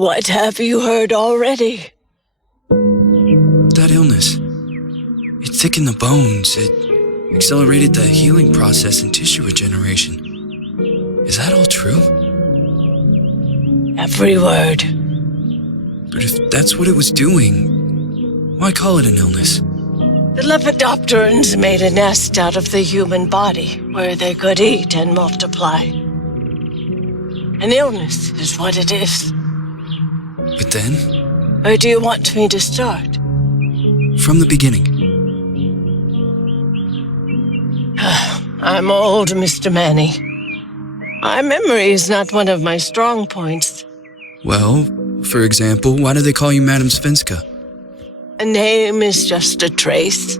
What have you heard already? That illness. It thickened the bones. It accelerated the healing process and tissue regeneration. Is that all true? Every word. But if that's what it was doing, why call it an illness? The Lepidopterans made a nest out of the human body where they could eat and multiply. An illness is what it is. But then, Where do you want me to start? from the beginning. I'm old, Mr. Manny. My memory is not one of my strong points. Well, for example, why do they call you Madam Svenska? A name is just a trace.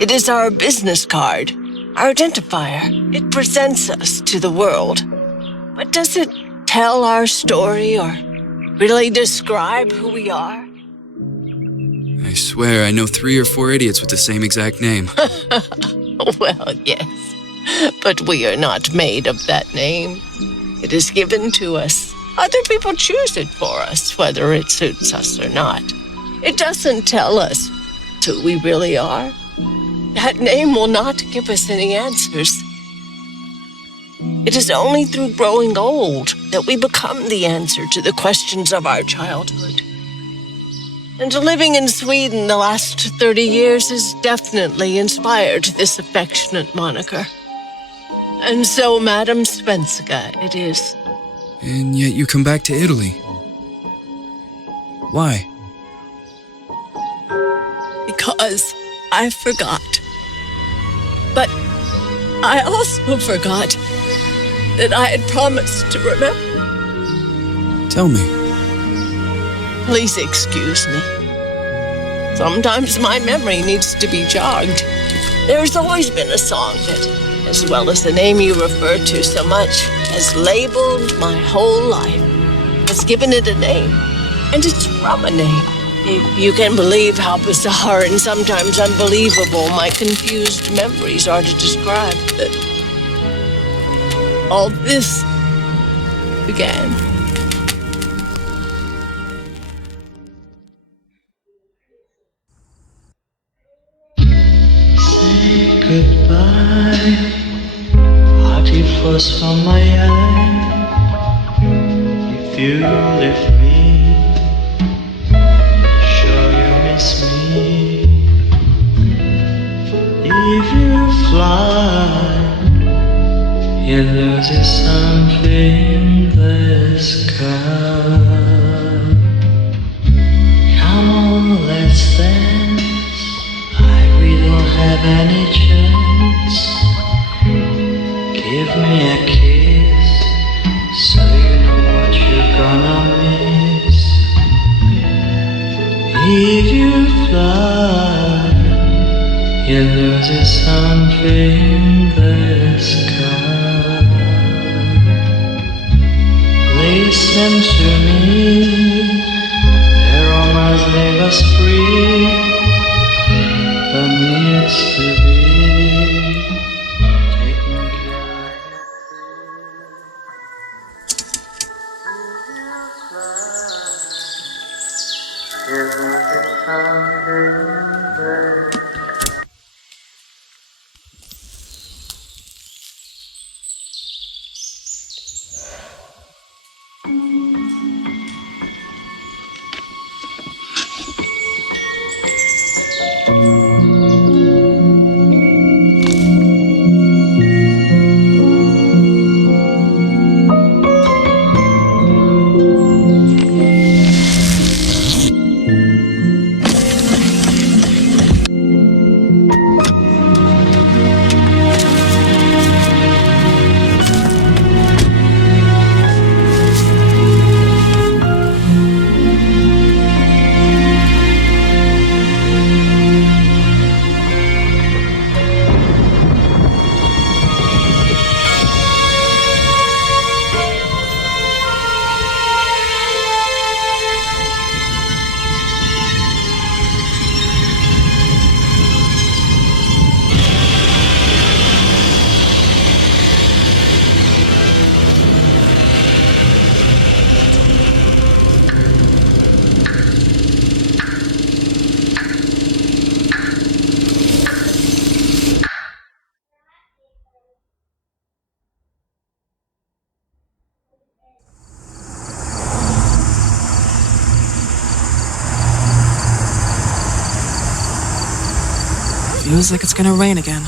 It is our business card, our identifier. It presents us to the world. But does it tell our story or really describe who we are? I swear I know 3 or 4 idiots with the same exact name. Well, yes. But we are not made of that name. It is given to us. Other people choose it for us, whether it suits us or not. It doesn't tell us who we really are. That name will not give us any answers. It is only through growing old that we become the answer to the questions of our childhood. And living in Sweden the last 30 years has definitely inspired this affectionate moniker. And so, Madam Svenska, it is. And yet you come back to Italy. Why? Because I forgot. But I also forgot that I had promised to remember. Tell me. Please excuse me. Sometimes my memory needs to be jogged. There's always been a song that, as well as the name you refer to so much, has labeled my whole life, has given it a name, and it's from a name. If you can believe how bizarre and sometimes unbelievable my confused memories are to describe that all this began. Say goodbye, hearty frost from my eye. If you leave me, sure you miss me. If you fly, you lose something in the sky. Come on, let's dance. We don't have any chance. Give me a kiss, so you know what you're gonna miss. If you fly, you lose something in the sky. Listen to me, the romance leave us free. But needs to be taken care of. Feels like it's gonna rain again.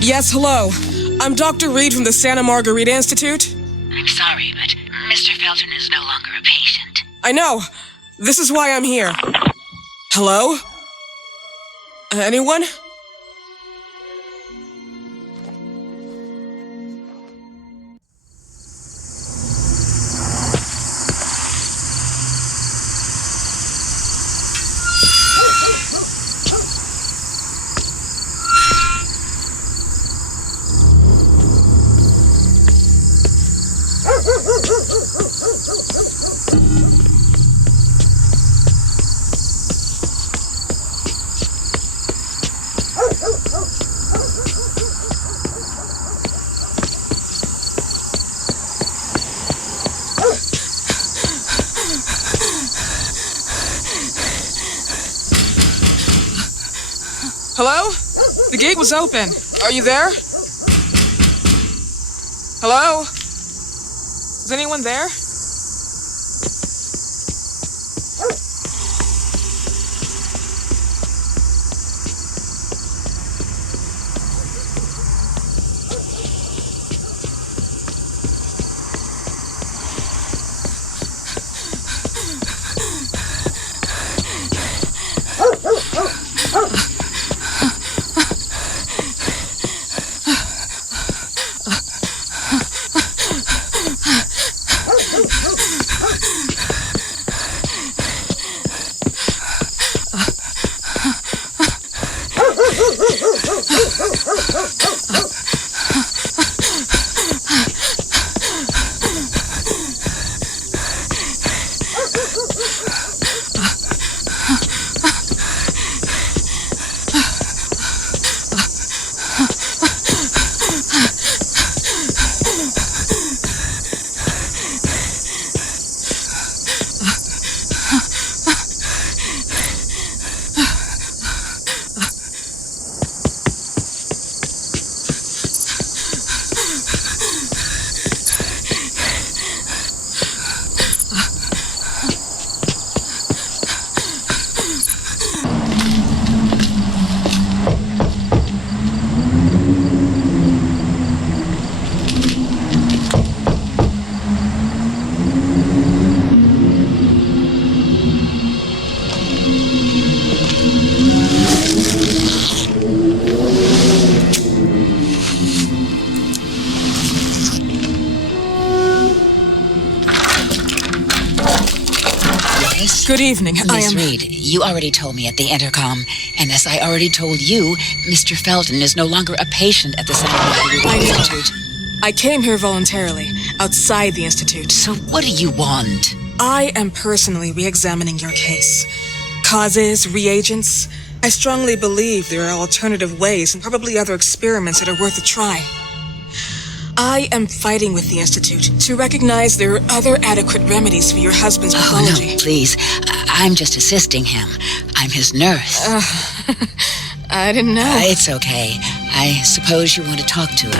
Yes, hello. I'm Dr. Reed from the Santa Margarita Institute. I'm sorry, but Mr. Felton is no longer a patient. I know. This is why I'm here. Hello? Anyone? Hello? The gate was open. Are you there? Hello? Is anyone there? Good evening. Miss Reed, you already told me at the intercom, and as I already told you, Mr. Felton is no longer a patient at the Santa Margarita Institute. I came here voluntarily, outside the Institute. So what do you want? I am personally re-examining your case. Causes, reagents. I strongly believe there are alternative ways and probably other experiments that are worth a try. I am fighting with the Institute to recognize there are other adequate remedies for your husband's pathology. Oh, no, please. I'm just assisting him. I'm his nurse. I didn't know. It's okay. I suppose you want to talk to him.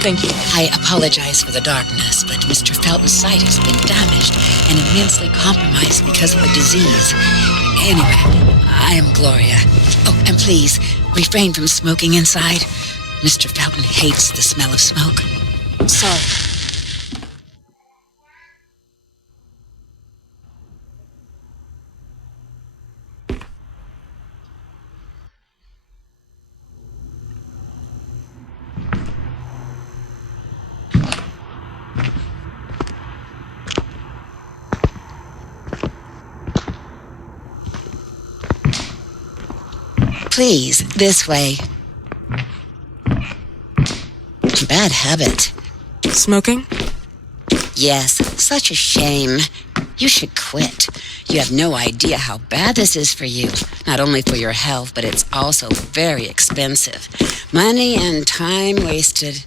Thank you. I apologize for the darkness, but Mr. Felton's sight has been damaged and immensely compromised because of a disease. Anyway, I am Gloria. Oh, and please, refrain from smoking inside. Mr. Felton hates the smell of smoke. Sorry. Please, this way. Bad habit. Smoking? Yes, such a shame. You should quit. You have no idea how bad this is for you. Not only for your health, but it's also very expensive. Money and time wasted.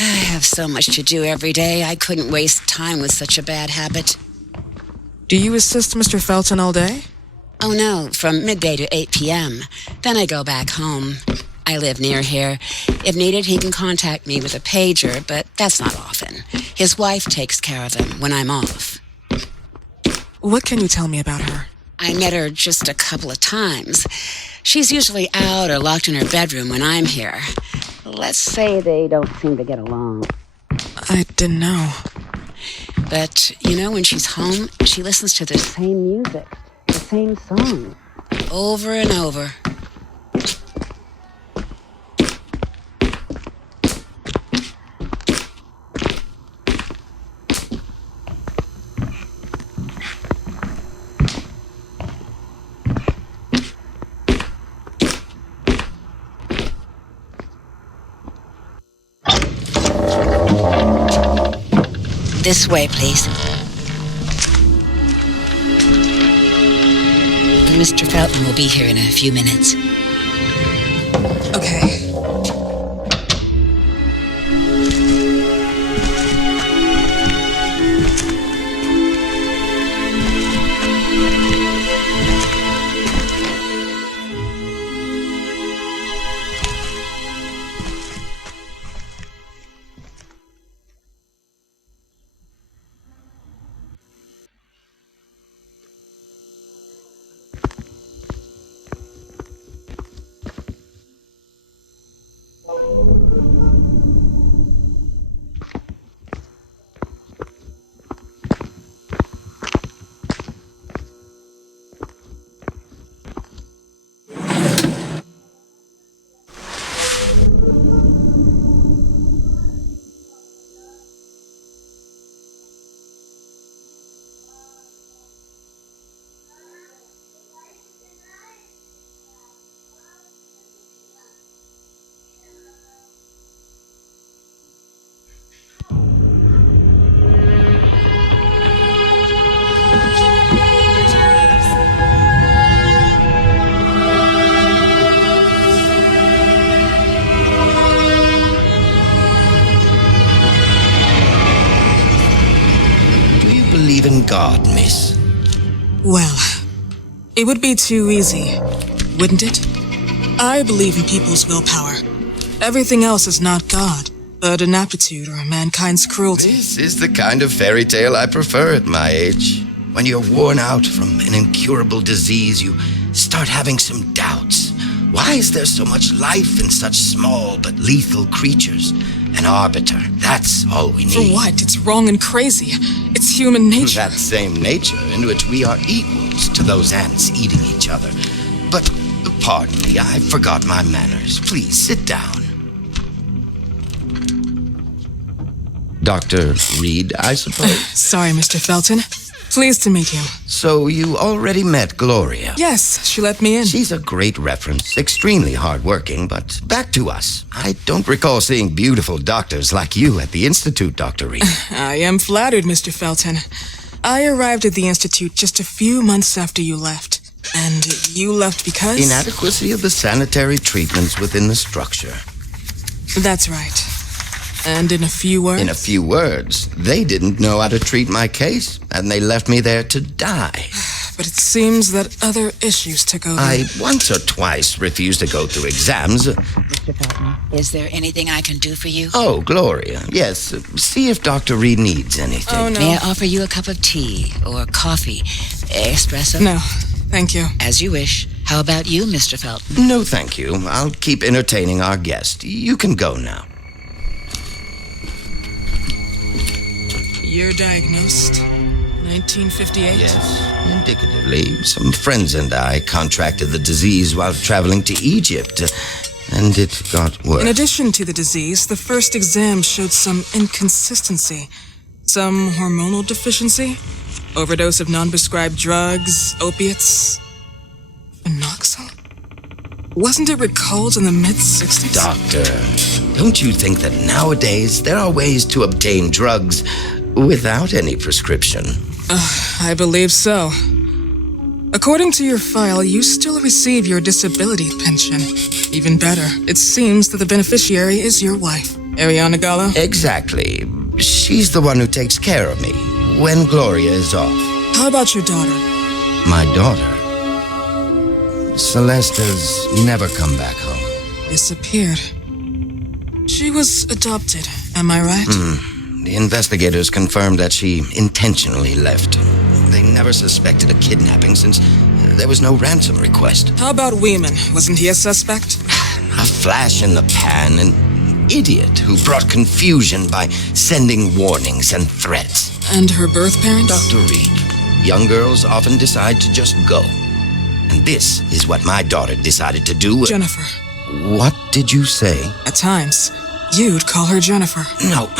I have so much to do every day. I couldn't waste time with such a bad habit. Do you assist Mr. Felton all day? Oh no, from midday to 8 p.m. Then I go back home. I live near here. If needed, he can contact me with a pager, but that's not often. His wife takes care of him when I'm off. What can you tell me about her? I met her just a couple of times. She's usually out or locked in her bedroom when I'm here. Let's say they don't seem to get along. I didn't know. But, you know, when she's home, she listens to the same music, the same song, over and over. This way, please. Mr. Felton will be here in a few minutes. Okay. Believe in God, miss? Well, it would be too easy, wouldn't it? I believe in people's willpower. Everything else is not God, but an aptitude or mankind's cruelty. This is the kind of fairy tale I prefer at my age. When you're worn out from an incurable disease, you start having some doubts. Why is there so much life in such small but lethal creatures? An arbiter, that's all we need. For what? It's wrong and crazy. It's human nature. That same nature in which we are equals to those ants eating each other. But, pardon me, I forgot my manners. Please, sit down. Dr. Reed, I suppose? Sorry, Mr. Felton. Pleased to meet you. So you already met Gloria? Yes, she let me in. She's a great reference, extremely hardworking, but back to us. I don't recall seeing beautiful doctors like you at the Institute, Dr. Reed. I am flattered, Mr. Felton. I arrived at the Institute just a few months after you left. And you left because? Inadequacy of the sanitary treatments within the structure. That's right. And in a few words? In a few words, they didn't know how to treat my case, and they left me there to die. But it seems that other issues took over. I once or twice refused to go through exams. Mr. Felton, is there anything I can do for you? Oh, Gloria, yes. See if Dr. Reed needs anything. Oh, no. May I offer you a cup of tea or coffee? Espresso? No, thank you. As you wish. How about you, Mr. Felton? No, thank you. I'll keep entertaining our guest. You can go now. You're diagnosed? 1958? Yes, indicatively. Some friends and I contracted the disease while traveling to Egypt, and it got worse. In addition to the disease, the first exam showed some inconsistency. Some hormonal deficiency? Overdose of non-prescribed drugs, opiates, phenoxyl? Wasn't it recalled in the mid-60s? Doctor, don't you think that nowadays there are ways to obtain drugs without any prescription? I believe so. According to your file, you still receive your disability pension. Even better, it seems that the beneficiary is your wife, Ariana Gallo. Exactly. She's the one who takes care of me when Gloria is off. How about your daughter? My daughter, Celeste, has never come back home. Disappeared. She was adopted, am I right? The investigators confirmed that she intentionally left. They never suspected a kidnapping since there was no ransom request. How about Weeman? Wasn't he a suspect? A flash in the pan, an idiot who brought confusion by sending warnings and threats. And her birth parents? Dr. Reed, young girls often decide to just go. And this is what my daughter decided to do. Jennifer. What did you say? At times, you'd call her Jennifer. No,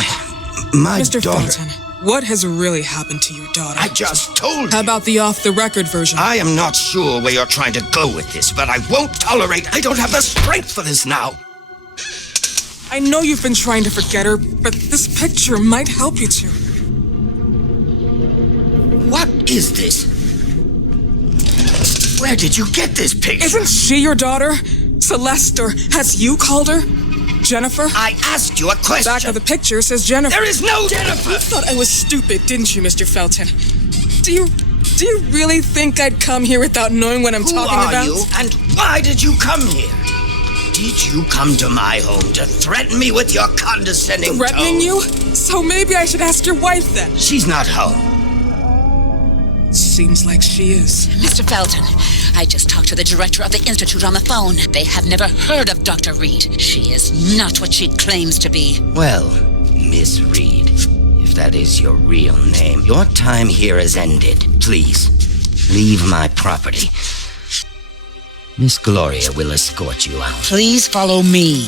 my Mr. daughter. Felton, what has really happened to your daughter? I just told How you. about the off-the-record version? I am not sure where you're trying to go with this, but I won't tolerate. I don't have the strength for this now. I know you've been trying to forget her, but this picture might help you to. What is this? Where did you get this picture? Isn't she your daughter? Celeste, or has you called her? Jennifer? I asked you a question. Back of the picture says Jennifer. There is no Jennifer. You thought I was stupid, didn't you, Mr. Felton? Do you really think I'd come here without knowing what I'm talking about? Who are you, and why did you come here? Did you come to my home to threaten me with your condescending Threatening tone? you? So maybe I should ask your wife then. She's not home. Seems like she is. Mr. Felton, I just talked to the director of the Institute on the phone. They have never heard of Dr. Reed. She is not what she claims to be. Well, Miss Reed, if that is your real name, your time here has ended. Please, leave my property. Miss Gloria will escort you out. Please follow me.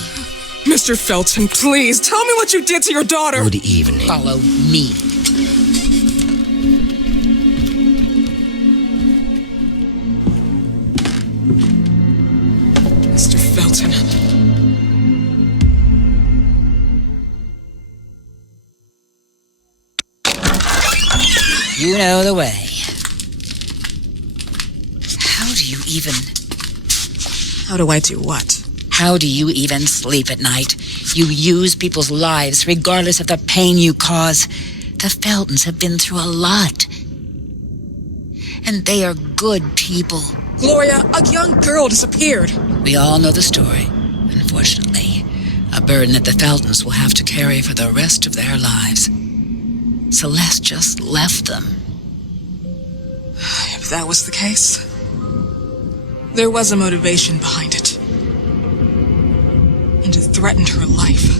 Mr. Felton, please, tell me what you did to your daughter. Good evening. Follow me. Mr. Felton. You know the way. How do you even... How do I do what? How do you even sleep at night? You use people's lives regardless of the pain you cause. The Feltons have been through a lot. And they are good people. Gloria, a young girl disappeared. We all know the story, unfortunately. A burden that the Feltons will have to carry for the rest of their lives. Celeste just left them. If that was the case, there was a motivation behind it. And it threatened her life.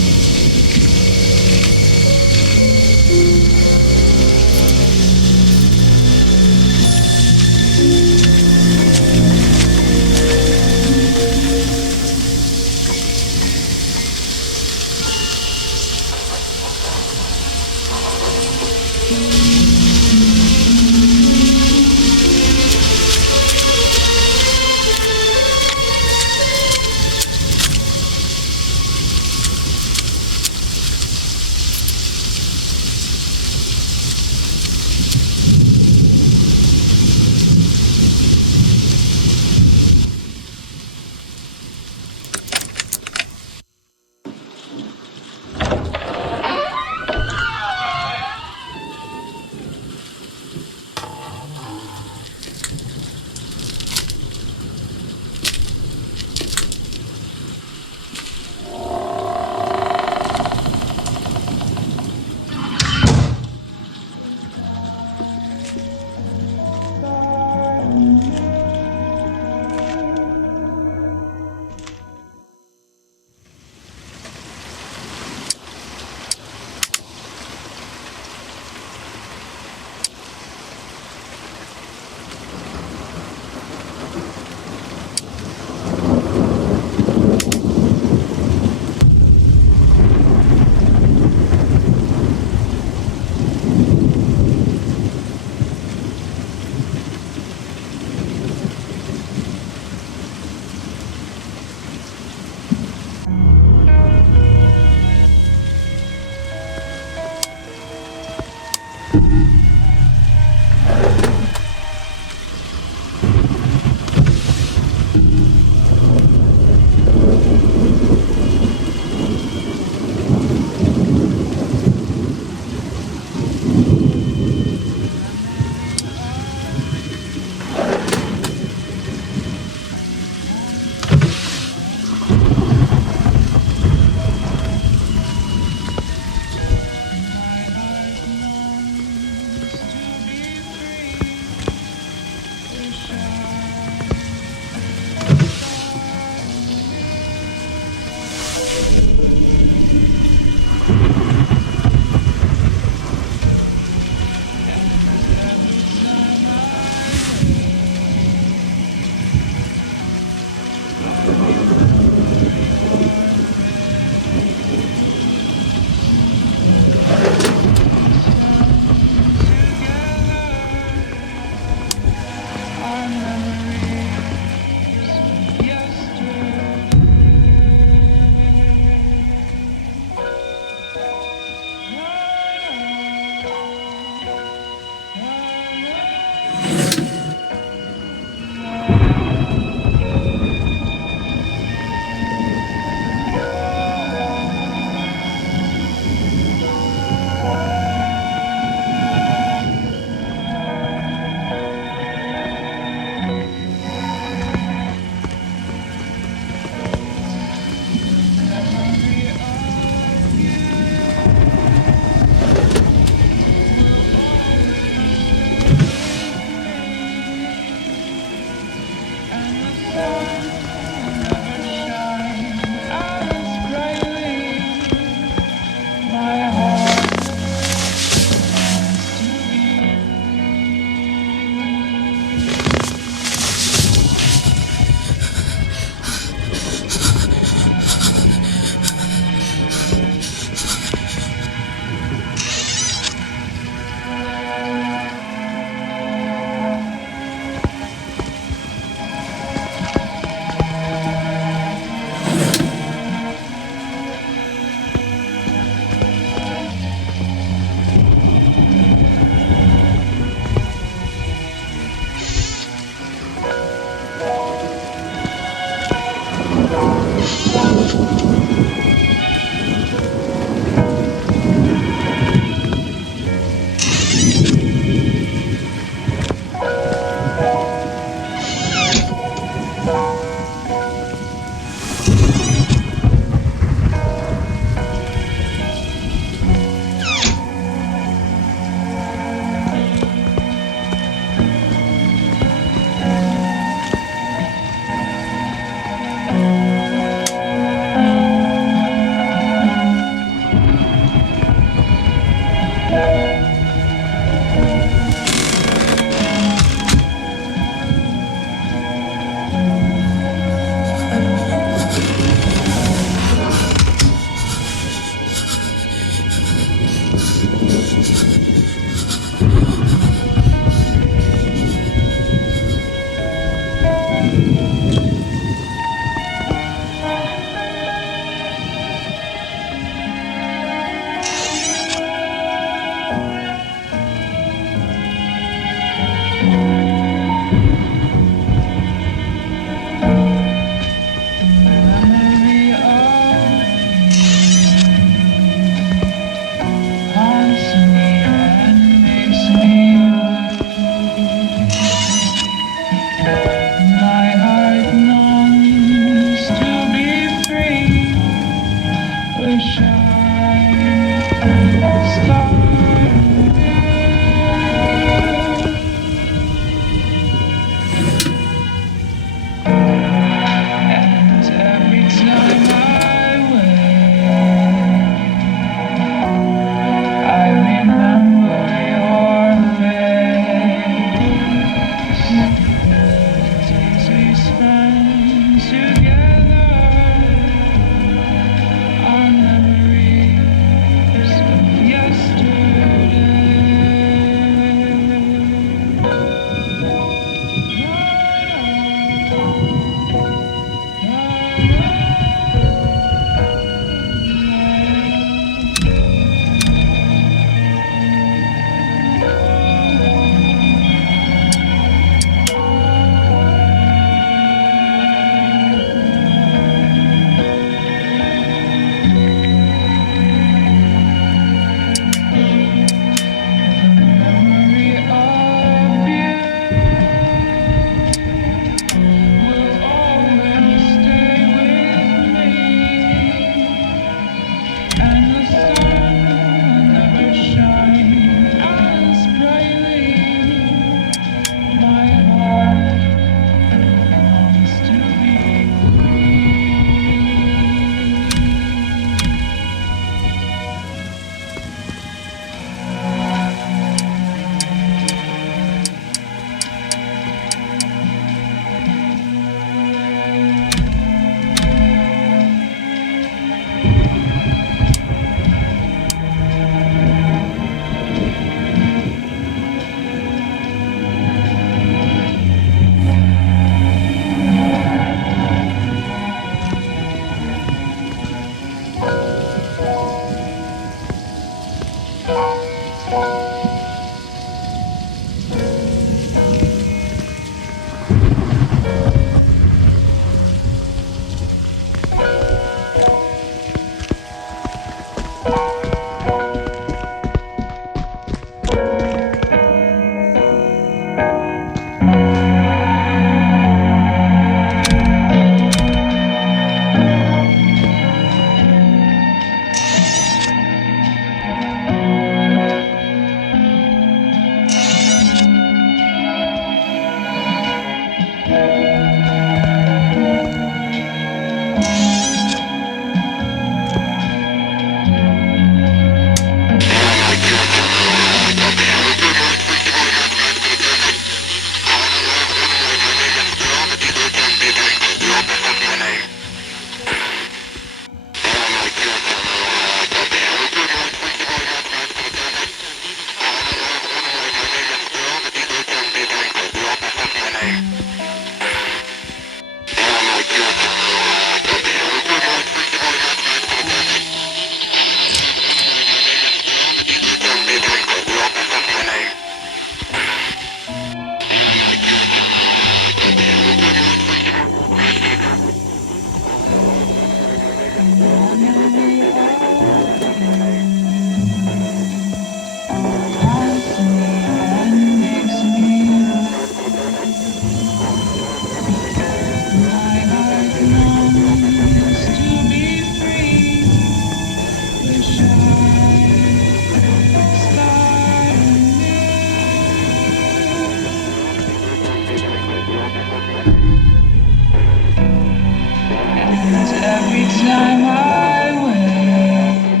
time I wait,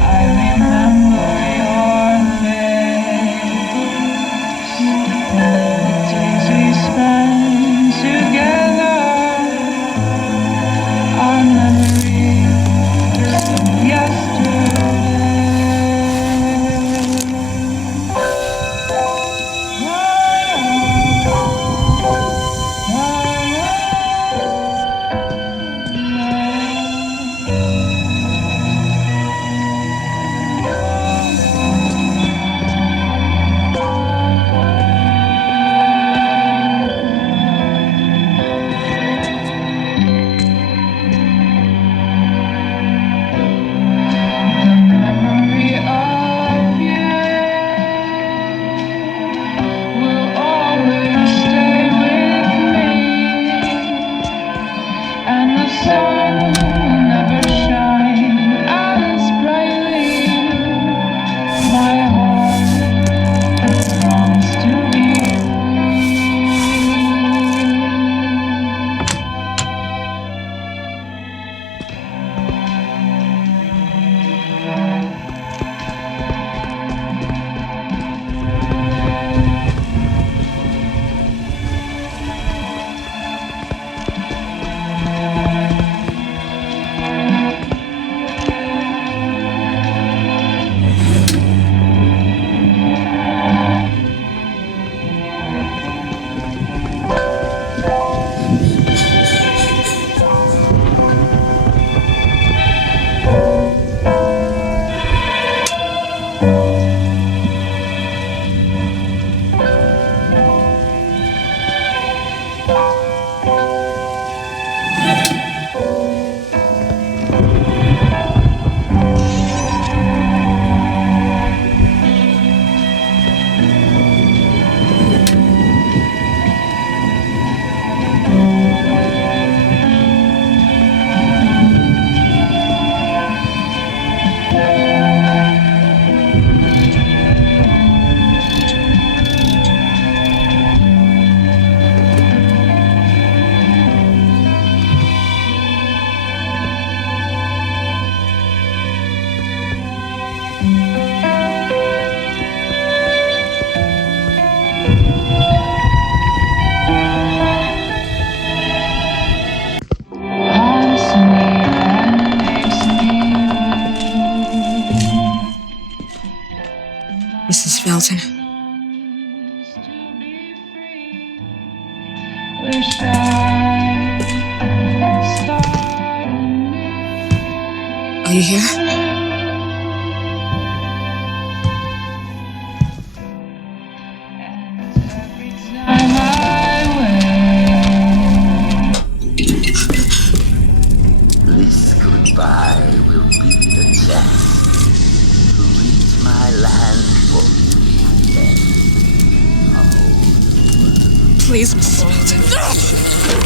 I remember your face. The days we spent together are memories of yesterday. Memory of you will always stay with me, and the sun will never shine as brightly. My heart longs to be haunts me and makes me Mrs. Felton, wish I could start anew. are you here? Time I wait, This goodbye will be the chance to reach my land for Please, Mrs. Felton.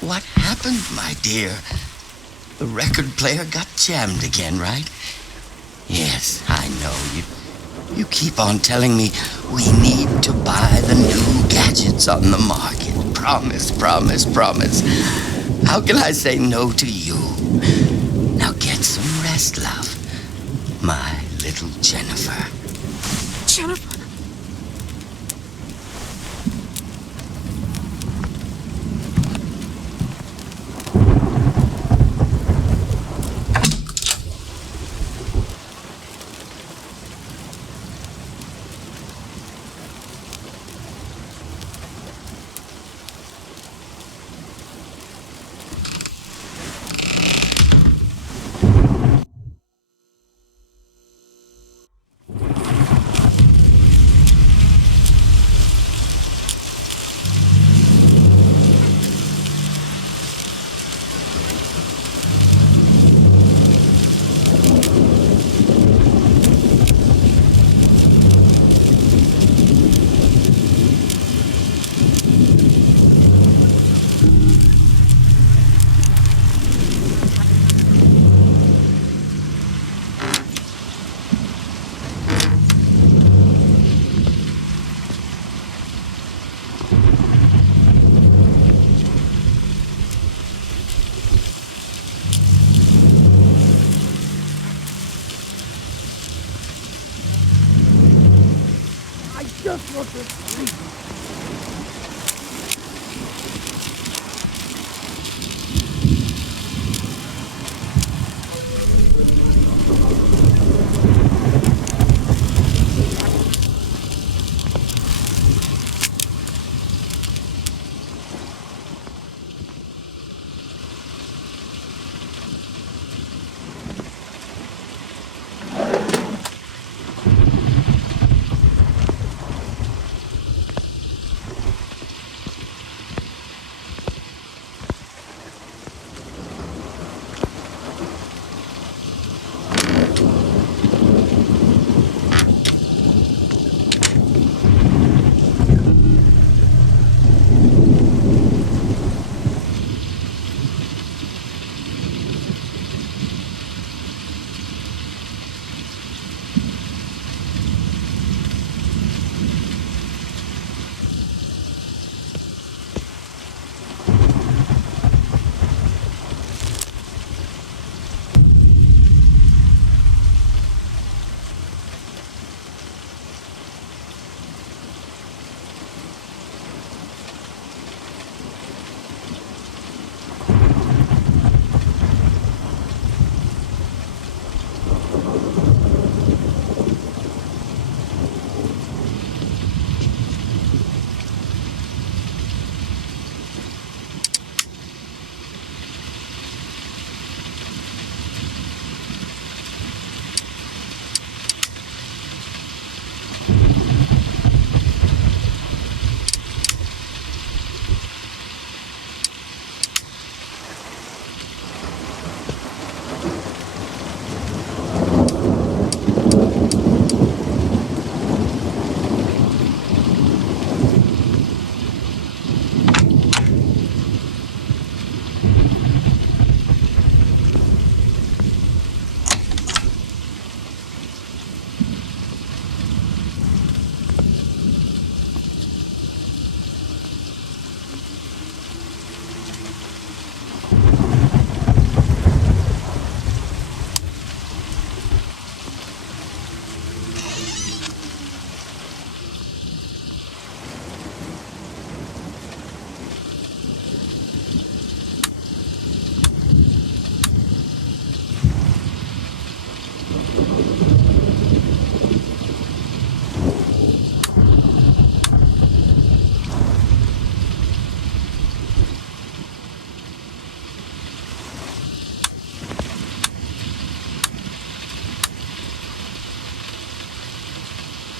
What happened, my dear? The record player got jammed again, right? Yes, I know. You keep on telling me we need to buy the new gadgets on the market. Promise, promise, promise. How can I say no to you? Now get some rest, love. My little Jennifer. Jennifer. Just look at